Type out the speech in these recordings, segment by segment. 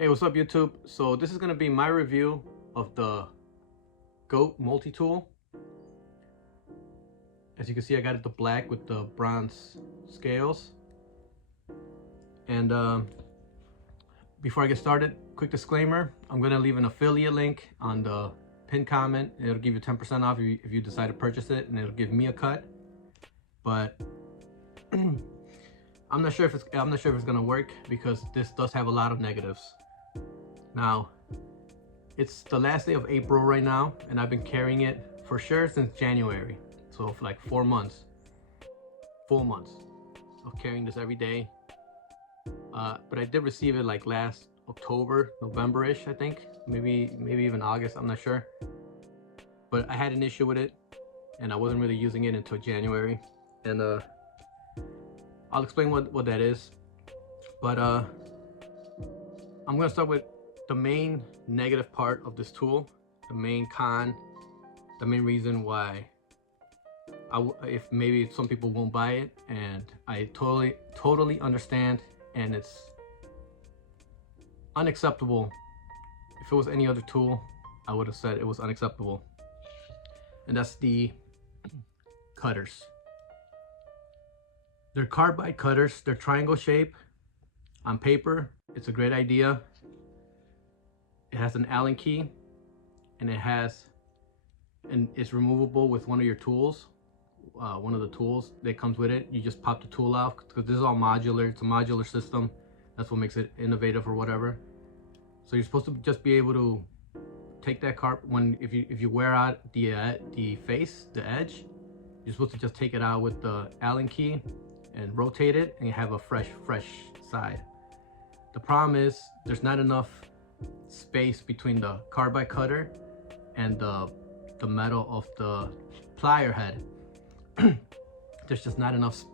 Hey, what's up YouTube? So this is going to be my review of the GOAT Multitool. As you can see, I got it the black with the bronze scales. And before I get started, quick disclaimer, I'm going to leave an affiliate link on the pinned comment. It'll give you 10% off if you decide to purchase it, and it'll give me a cut. But I'm not sure if it's going to work because this does have a lot of negatives. Now, it's the last day of April right now, and I've been carrying it for sure since January. So for like 4 months, full months of carrying this every day. But I did receive it like last October, November-ish, I think. Maybe even August, I'm not sure. But I had an issue with it, and I wasn't really using it until January. And I'll explain what that is. But I'm gonna start with the main negative part of this tool, the main con, the main reason why if maybe some people won't buy it, and I totally understand, and it's unacceptable. If it was any other tool, I would have said it was unacceptable. And that's the cutters. They're carbide cutters, they're triangle shape. On paper, it's a great idea. It has an Allen key, and it's removable with one of your tools. One of the tools that comes with it, you just pop the tool out, because this is all modular. It's a modular system. That's what makes it innovative or whatever. So you're supposed to just be able to take that if you wear out the edge, you're supposed to just take it out with the Allen key and rotate it, and you have a fresh side. The problem is there's not enough space between the carbide cutter and the metal of the plier head. There's just not enough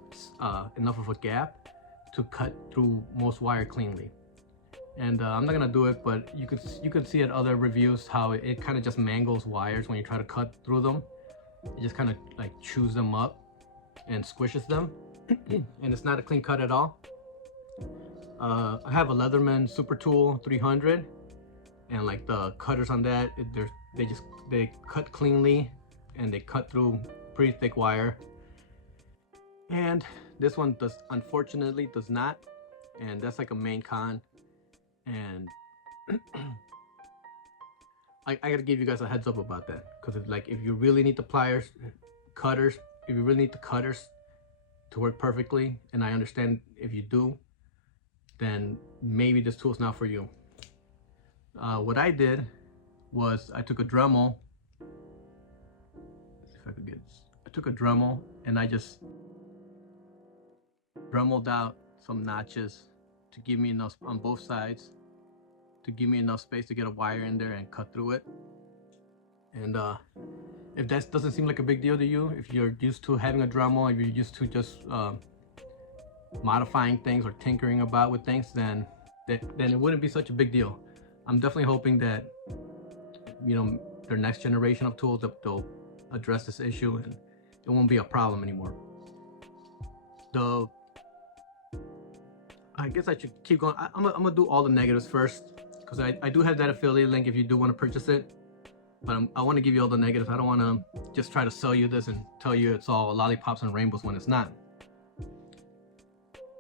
of a gap to cut through most wire cleanly. And I'm not gonna do it, but you could see at other reviews how it kind of just mangles wires when you try to cut through them. It just kind of like chews them up and squishes them. And it's not a clean cut at all. I have a Leatherman Super Tool 300, and like the cutters on that, they cut cleanly, and they cut through pretty thick wire. And this one unfortunately does not, and that's like a main con. And I gotta give you guys a heads up about that, because it's like, if you really need the cutters to work perfectly, and I understand if you do, then maybe this tool's not for you. What I did was I took a Dremel. I took a Dremel, and I just Dremeled out some notches to give me enough on both sides, to give me enough space to get a wire in there and cut through it. And if that doesn't seem like a big deal to you, if you're used to having a Dremel, if you're used to just modifying things or tinkering about with things, then it wouldn't be such a big deal. I'm definitely hoping that, you know, their next generation of tools, they'll address this issue and it won't be a problem anymore. I guess I should keep going. I'm gonna do all the negatives first, because I do have that affiliate link if you do want to purchase it. But I want to give you all the negatives. I don't want to just try to sell you this and tell you it's all lollipops and rainbows when it's not.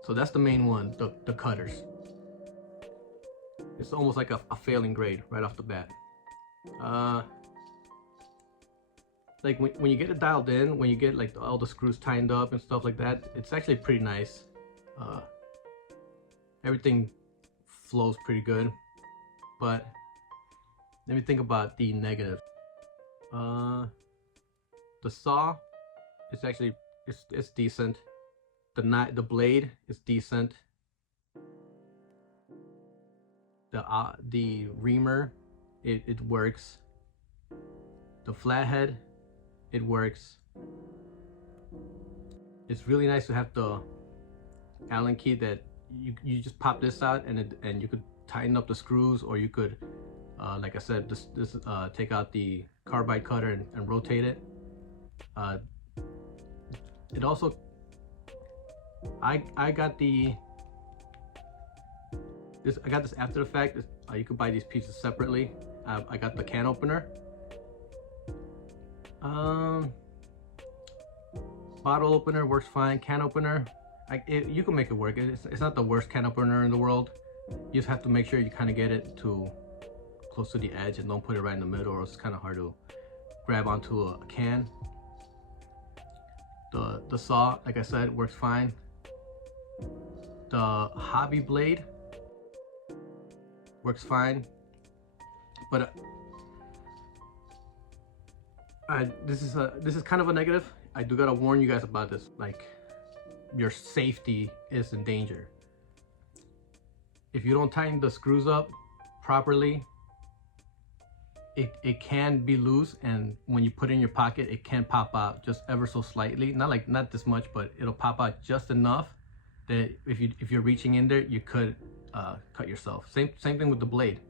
So that's the main one, the cutters. It's almost like a failing grade right off the bat. Like when you get it dialed in, when you get like all the screws tightened up and stuff like that, it's actually pretty nice. Everything flows pretty good. But let me think about the negative. The saw is actually it's decent. The blade is decent. The reamer, it works. The flathead, it works. It's really nice to have the Allen key that you just pop this out, and you could tighten up the screws, or you could like I said, take out the carbide cutter and rotate it. It also, I got the I got this after the fact. You can buy these pieces separately. I got the can opener. Bottle opener works fine. Can opener, you can make it work. It's not the worst can opener in the world. You just have to make sure you kind of get it to close to the edge and don't put it right in the middle, or it's kind of hard to grab onto a can. The saw, like I said, works fine. The hobby blade works fine, but this is kind of a negative. I do gotta warn you guys about this. Like, your safety is in danger. If you don't tighten the screws up properly, it can be loose, and when you put it in your pocket, it can pop out just ever so slightly. Not this much, but it'll pop out just enough that if you're reaching in there, you could cut yourself. Same thing with the blade.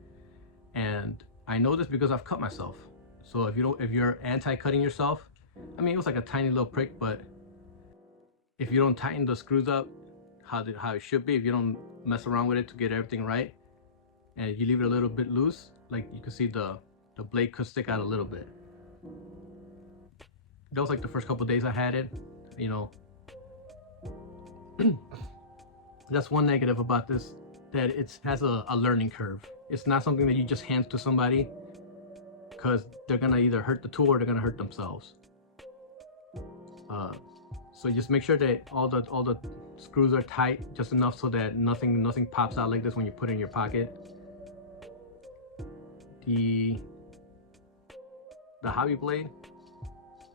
And I know this because I've cut myself. So if you're anti-cutting yourself, I mean, it was like a tiny little prick, but if you don't tighten the screws up how it should be, if you don't mess around with it to get everything right, and you leave it a little bit loose, like you can see the blade could stick out a little bit. That was like the first couple days I had it, you know. That's one negative about this, that it has a learning curve. It's not something that you just hand to somebody, because they're gonna either hurt the tool or they're gonna hurt themselves. So just make sure that all the screws are tight just enough so that nothing pops out like this when you put it in your pocket. The hobby blade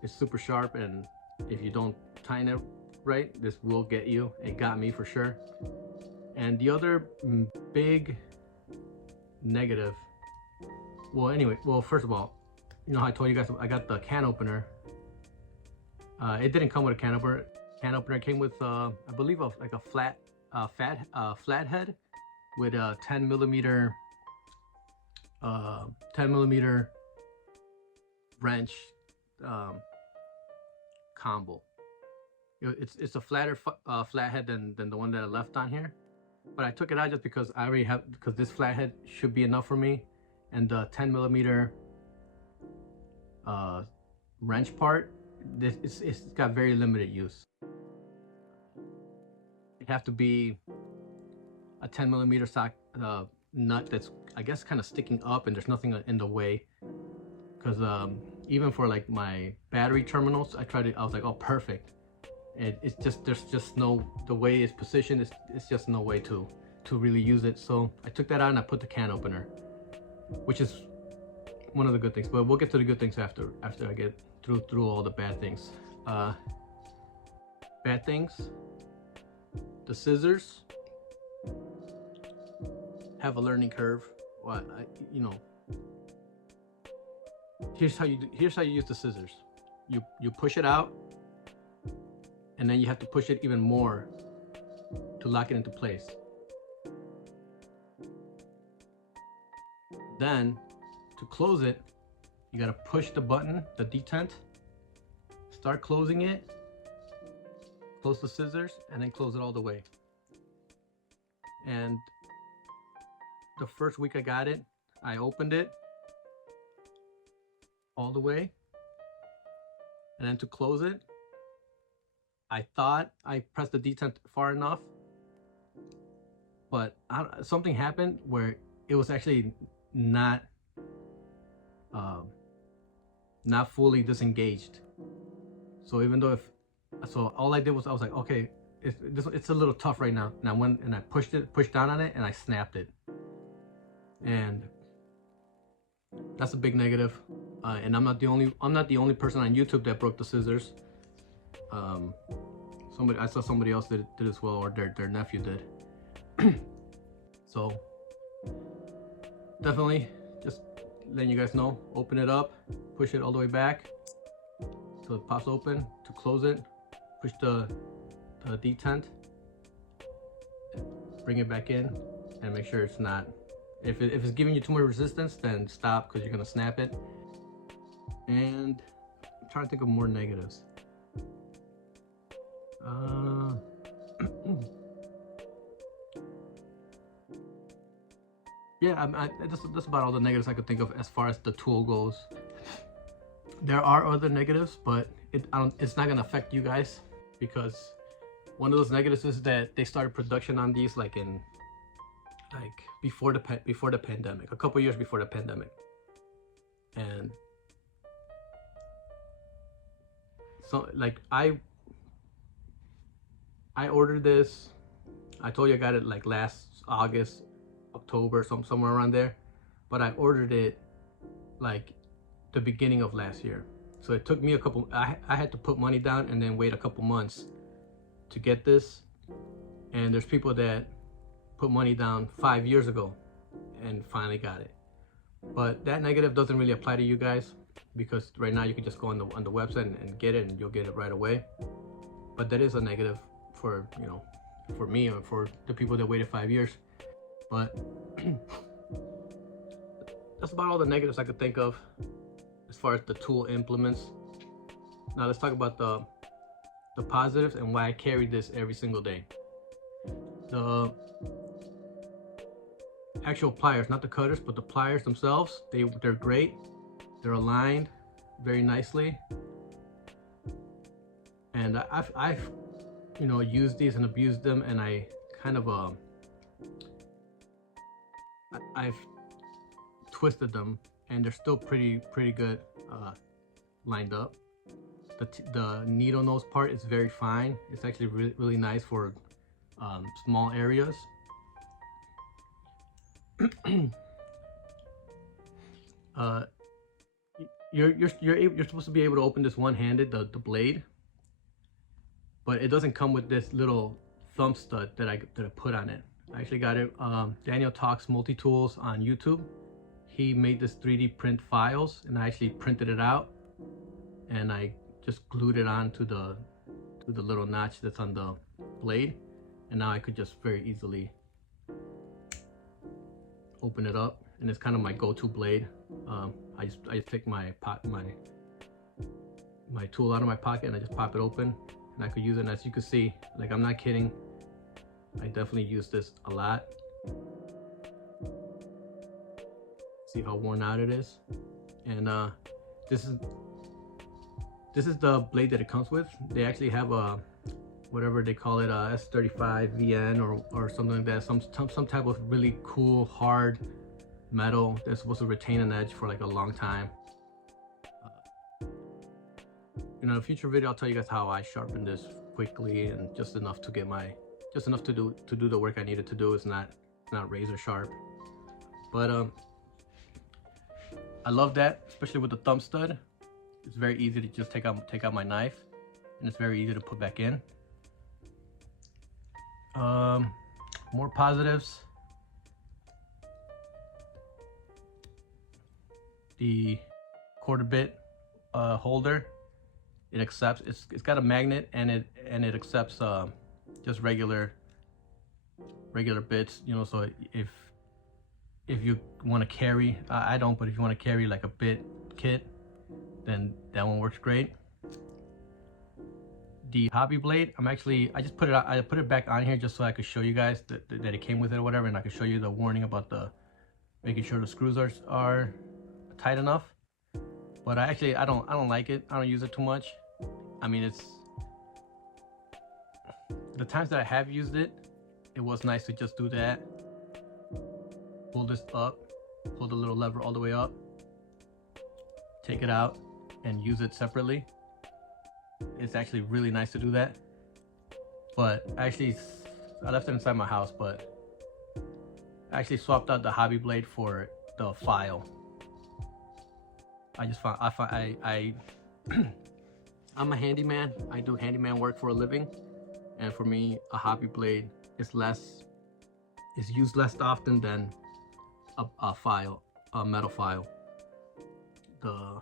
is super sharp, and if you don't tighten it right, this will get you. It got me for sure. And the other big negative, well, first of all, you know how I told you guys I got the can opener. It didn't come with a can opener. It came with I believe like a flathead with a 10 millimeter wrench combo. It's a flatter flathead than the one that I left on here, but I took it out just because because this flathead should be enough for me, and the 10 millimeter wrench part, it's got very limited use. It have to be a 10 millimeter sock nut that's, I guess, kind of sticking up, and there's nothing in the way. Because even for like my battery terminals, I was like, oh, perfect. And there's just no, the way it's positioned, it's just no way to really use it. So I took that out and I put the can opener, which is one of the good things. But we'll get to the good things after I get through all the bad things. Bad things. The scissors have a learning curve. Well, you know, here's how you use the scissors. You push it out, and then you have to push it even more to lock it into place. Then to close it, you gotta push the button, the detent, start closing it, close the scissors, and then close it all the way. And the first week I got it, I opened it all the way, and then to close it, I thought I pressed the detent far enough, but something happened where it was actually not fully disengaged. So even though so all I did was I was like, okay, it's a little tough right now. And I went and I pushed down on it, and I snapped it. And that's a big negative. And I'm not the only person on YouTube that broke the scissors. I saw somebody else did as well, or their nephew did. So definitely just letting you guys know, open it up, push it all the way back so it pops open. To close it, push the detent, bring it back in, and make sure it's not, if it's giving you too much resistance, then stop, because you're gonna snap it. And I'm trying to think of more negatives. yeah, that's about all the negatives I could think of as far as the tool goes. There are other negatives, but it's not gonna affect you guys, because one of those negatives is that they started production on these like before the pandemic, a couple years before the pandemic, and so like I ordered this. I told you I got it like last August, October, somewhere around there, but I ordered it like the beginning of last year. So it took me I had to put money down and then wait a couple months to get this. And there's people that put money down 5 years ago and finally got it. But that negative doesn't really apply to you guys, because right now you can just go on the website and get it, and you'll get it right away. But that is a negative for, you know, for me or for the people that waited 5 years. But that's about all the negatives I could think of as far as the tool implements. Now let's talk about the positives and why I carry this every single day. The actual pliers, not the cutters, but the pliers themselves, they're great. They're aligned very nicely, and I've you know, used these and abused them, and I kind of I've twisted them, and they're still pretty good lined up. The needle nose part is very fine. It's actually really nice for small areas. You're supposed to be able to open this one-handed, the blade, but it doesn't come with this little thumb stud that I put on it. I actually got it. Daniel Talks Multitools on YouTube. He made this 3D print files, and I actually printed it out, and I just glued it on to the little notch that's on the blade, and now I could just very easily open it up, and it's kind of my go-to blade. I just take my tool out of my pocket and I just pop it open, and I could use it. And as you can see, like, I'm not kidding, I definitely use this a lot. See how worn out it is. And this is the blade that it comes with. They actually have a, whatever they call it, a S35 VN or something like that, some type of really cool hard metal that's supposed to retain an edge for like a long time. You know, in a future video I'll tell you guys how I sharpen this quickly, and just enough to get to do the work I needed to do. It's not razor sharp, but I love that, especially with the thumb stud. It's very easy to just take out my knife, and it's very easy to put back in. More positives. The quarter bit holder, it accepts, it's got a magnet, and it accepts just regular bits, you know. So if you want to carry, I don't, but if you want to carry like a bit kit, then that one works great. The hobby blade, I just put it back on here just so I could show you guys that it came with it or whatever, and I could show you the warning about making sure the screws are tight enough. But I don't like it. I don't use it too much. I mean, it's the times that I have used it, it was nice to just do that. Pull this up, pull the little lever all the way up, take it out, and use it separately. It's actually really nice to do that. But I left it inside my house, but I actually swapped out the hobby blade for the file. I'm a handyman. I do handyman work for a living, and for me, a hobby blade is used less often than a metal file. The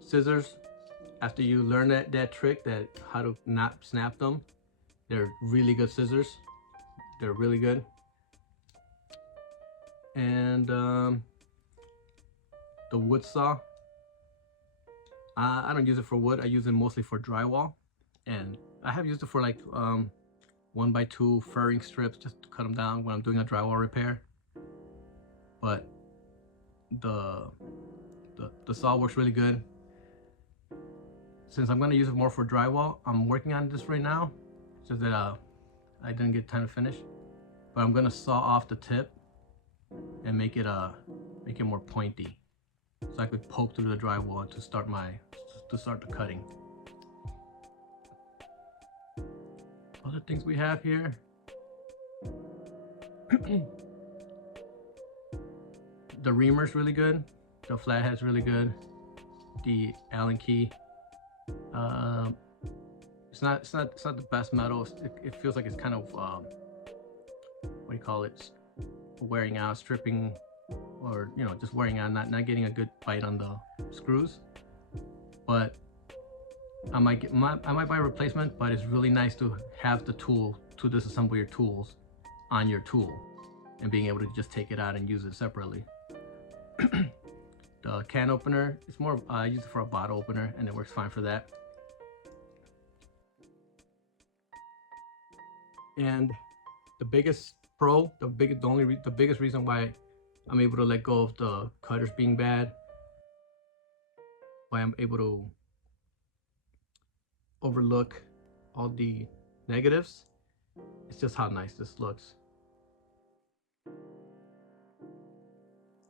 scissors, after you learn that trick, that how to not snap them, they're really good scissors. They're really good. And the wood saw, I don't use it for wood. I use it mostly for drywall, and I have used it for like 1x2 furring strips, just to cut them down when I'm doing a drywall repair. but the saw works really good. Since I'm gonna use it more for drywall, I'm working on this right now. It's just that I didn't get time to finish, but I'm gonna saw off the tip and make it more pointy, so I could poke through the drywall to start the cutting. Other things we have here. The reamer's really good. The flathead's really good. The Allen key. It's not the best metal. It feels like it's kind of what do you call it? Wearing out, stripping, or just wearing out, not getting a good bite on the screws. But I might buy a replacement. But it's really nice to have the tool to disassemble your tools on your tool, and being able to just take it out and use it separately. The can opener, it's more I use it for a bottle opener, and it works fine for that. And the biggest pro, the biggest reason why I'm able to let go of the cutters being bad, why I'm able to overlook all the negatives, it's just how nice this looks.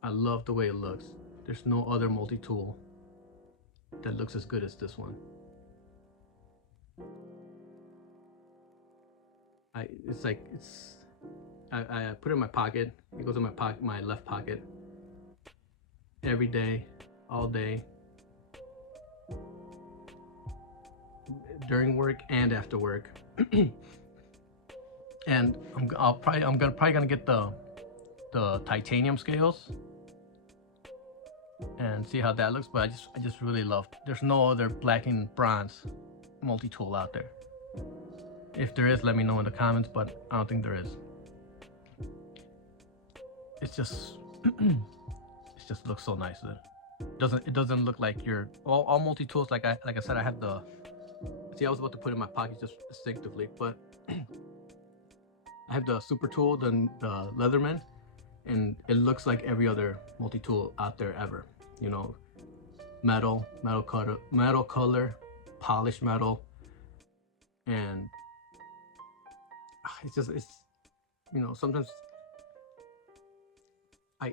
I love the way it looks. There's no other multi-tool that looks as good as this one. I put it in my pocket. It goes in my pocket, my left pocket, every day, all day, during work and after work. And I'm probably gonna get the titanium scales and see how that looks. But I just really love. There's no other black and bronze multi-tool out there. If there is, let me know in the comments, but I don't think there is. It's just it just looks so nice. It doesn't look like your all multi-tools. Like I said, I have the, see, I was about to put it in my pocket just instinctively, but I have the super tool, the Leatherman, and it looks like every other multi-tool out there ever. Metal color, polished metal, and it's sometimes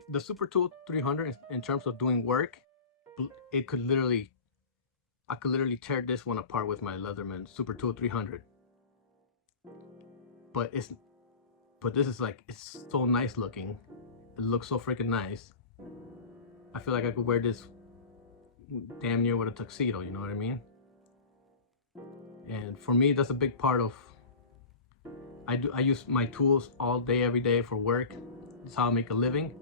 the Super Tool 300 in terms of doing work, I could literally tear this one apart with my Leatherman Super Tool 300. But this is like, it's so nice looking. It looks so freaking nice. I feel like I could wear this damn near with a tuxedo, you know what I mean? And for me, that's a big part of, I use my tools all day, every day for work. It's how I make a living.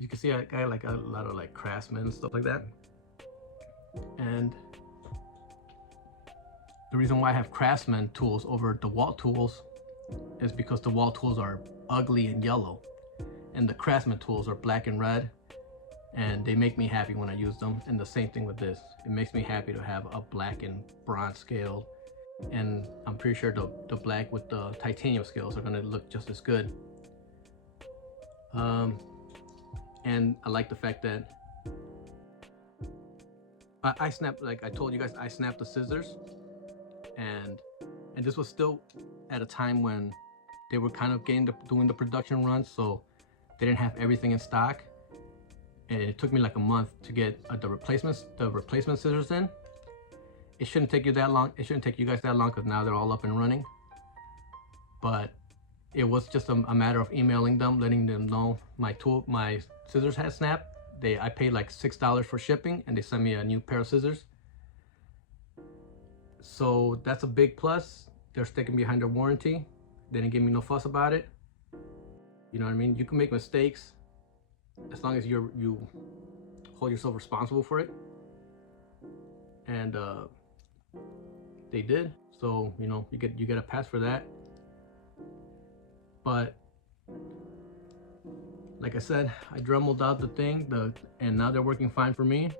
You can see I got like a lot of like Craftsman and stuff like that. And the reason why I have Craftsman tools over DeWalt tools is because the DeWalt tools are ugly and yellow, and the Craftsman tools are black and red, and they make me happy when I use them. And the same thing with this. It makes me happy to have a black and bronze scale, and I'm pretty sure the black with the titanium scales are gonna look just as good. And I like the fact that I snapped, like I told you guys, I snapped the scissors, and this was still at a time when they were kind of doing the production runs, so they didn't have everything in stock, and it took me like a month to get the replacement scissors in. It shouldn't take you that long. It shouldn't take you guys that long, because now they're all up and running. But it was just a matter of emailing them, letting them know my scissors had snapped. I paid like $6 for shipping, and they sent me a new pair of scissors. So that's a big plus. They're sticking behind their warranty. They didn't give me no fuss about it. You know what I mean? You can make mistakes as long as you hold yourself responsible for it. And they did. So you get a pass for that. But like I said, I dremeled out the thing, and now they're working fine for me.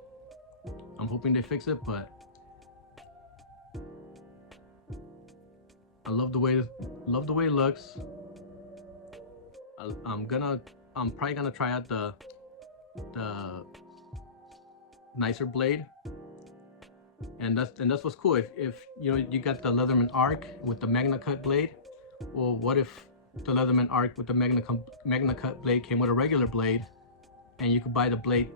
I'm hoping they fix it, but I love the way it looks. I'm gonna I'm probably gonna try out the nicer blade, and that's what's cool. If you know you got the Leatherman Arc with the Magna Cut blade, well, what if the Leatherman Arc with the Magna Cut blade came with a regular blade, and you could buy the blade,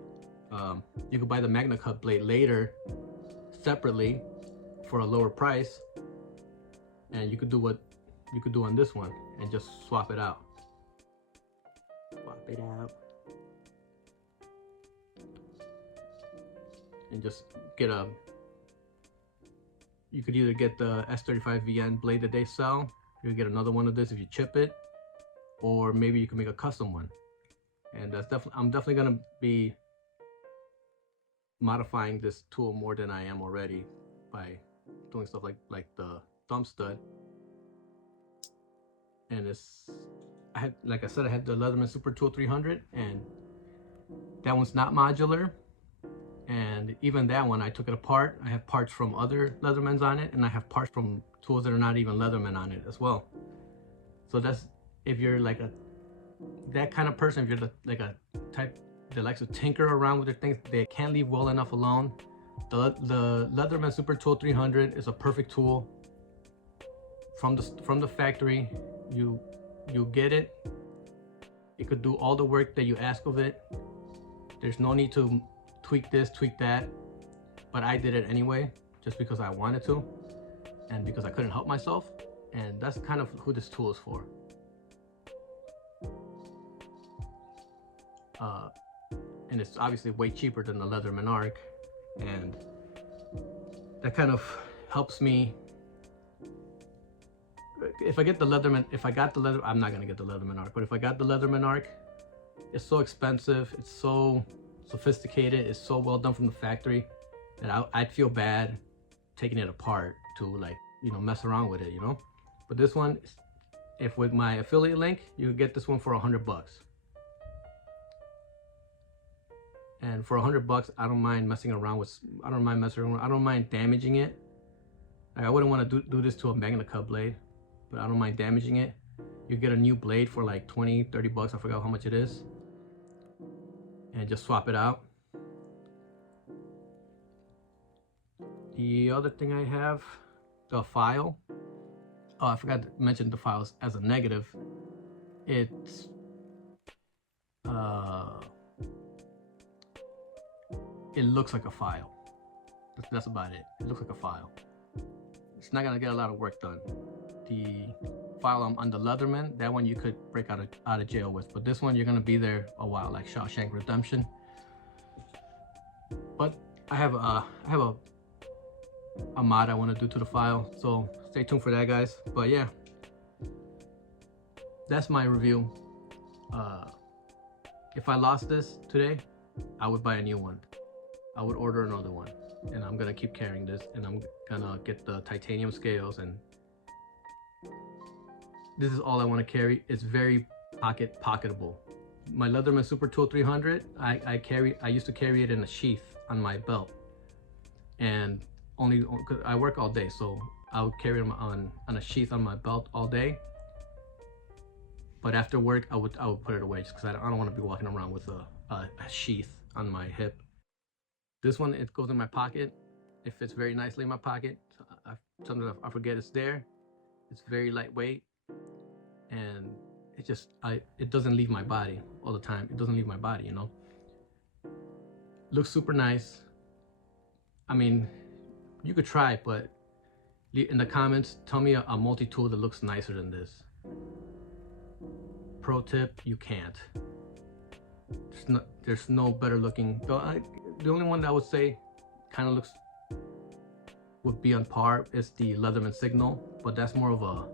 you could buy the Magna Cut blade later separately for a lower price, and you could do what you could do on this one and just swap it out. And just get a, you could either get the S35VN blade that they sell, you could get another one of this if you chip it, or maybe you can make a custom one. And that's I'm definitely gonna be modifying this tool more than I am already by doing stuff like the thumb stud. And I had, like I said, I had the Leatherman Super Tool 300, and that one's not modular. And even that one, I took it apart. I have parts from other Leathermans on it, and I have parts from tools that are not even Leatherman on it as well. So that's, if you're like that kind of person, if you're like a type that likes to tinker around with their things, they can't leave well enough alone, the Leatherman Super Tool 300 is a perfect tool. From the factory, you get it. It could do all the work that you ask of it. There's no need to tweak this, tweak that, but I did it anyway, just because I wanted to, and because I couldn't help myself, and that's kind of who this tool is for. And it's obviously way cheaper than the Leatherman Arc, and that kind of helps me. If I get the Leatherman, I'm not gonna get the Leatherman Arc, but if I got the Leatherman Arc, it's so expensive, it's so sophisticated, it's so well done from the factory that I'd feel bad taking it apart to, like, you know, mess around with it, you know. But this one, if with my affiliate link, you get this one for $100. And for $100, I don't mind messing around with. I don't mind damaging it. Like, I wouldn't want to do this to a Magna Cut blade, but I don't mind damaging it. You get a new blade for like 20, 30 bucks. I forgot how much it is. And just swap it out. The other thing I have, the file. Oh, I forgot to mention the files as a negative. It's it looks like a file. That's about it. It looks like a file. It's not gonna get a lot of work done. The file on the Leatherman, that one you could break out of jail with, but this one you're gonna be there a while, like Shawshank Redemption. But I have a mod I want to do to the file, so stay tuned for that, guys. But yeah, that's my review. If I lost this today, I would buy a new one. I would order another one, and I'm gonna keep carrying this, and I'm gonna get the titanium scales, and this is all I want to carry. It's very pocketable. My Leatherman Super Tool 300, I used to carry it in a sheath on my belt, and only cause I work all day, so I would carry them on a sheath on my belt all day. But after work, I would put it away, just because I don't want to be walking around with a sheath on my hip. This one, it goes in my pocket. It fits very nicely in my pocket. Sometimes I forget it's there. It's very lightweight, and it doesn't leave my body all the time. It doesn't leave my body, you know. Looks super nice. I mean, you could try it, but in the comments, tell me a multi-tool that looks nicer than this. Pro tip, you can't. There's no better looking. The only one that I would say kind of would be on par is the Leatherman Signal, but that's more of a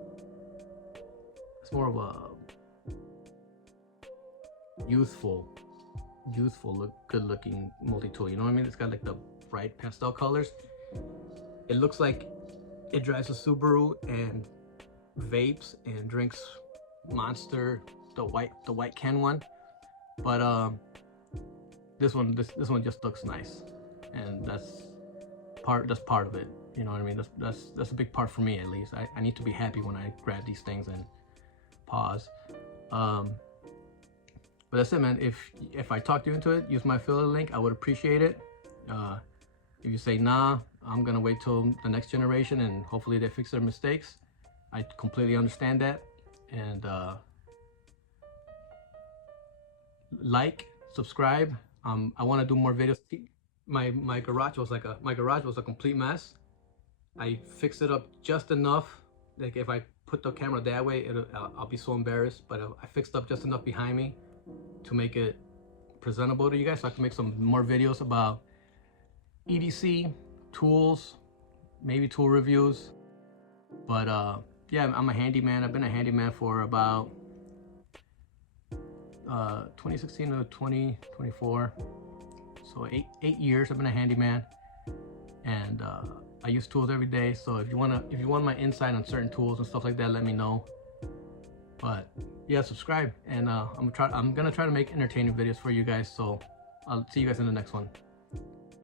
youthful good looking multi-tool, you know what I mean? It's got like the bright pastel colors. It looks like it drives a Subaru and vapes and drinks Monster, the white can one. But this one just looks nice, and that's part of it, you know what I mean? That's a big part for me, at least. I need to be happy when I grab these things and pause. But But that's it, man. If I talked you into it, use my affiliate link. I would appreciate it. If you say nah, I'm gonna wait till the next generation and hopefully they fix their mistakes. I completely understand that. And like, subscribe. I want to do more videos. My garage was a complete mess. I fixed it up just enough. Like if I put the camera that way, I'll be so embarrassed. But I fixed up just enough behind me to make it presentable to you guys, so I can make some more videos about EDC, tools, maybe tool reviews. But yeah, I'm a handyman. I've been a handyman for about 2016 to 2024, so eight years I've been a handyman, and I use tools every day. So if you want my insight on certain tools and stuff like that, let me know. But yeah, subscribe, and I'm gonna try to make entertaining videos for you guys. So I'll see you guys in the next one.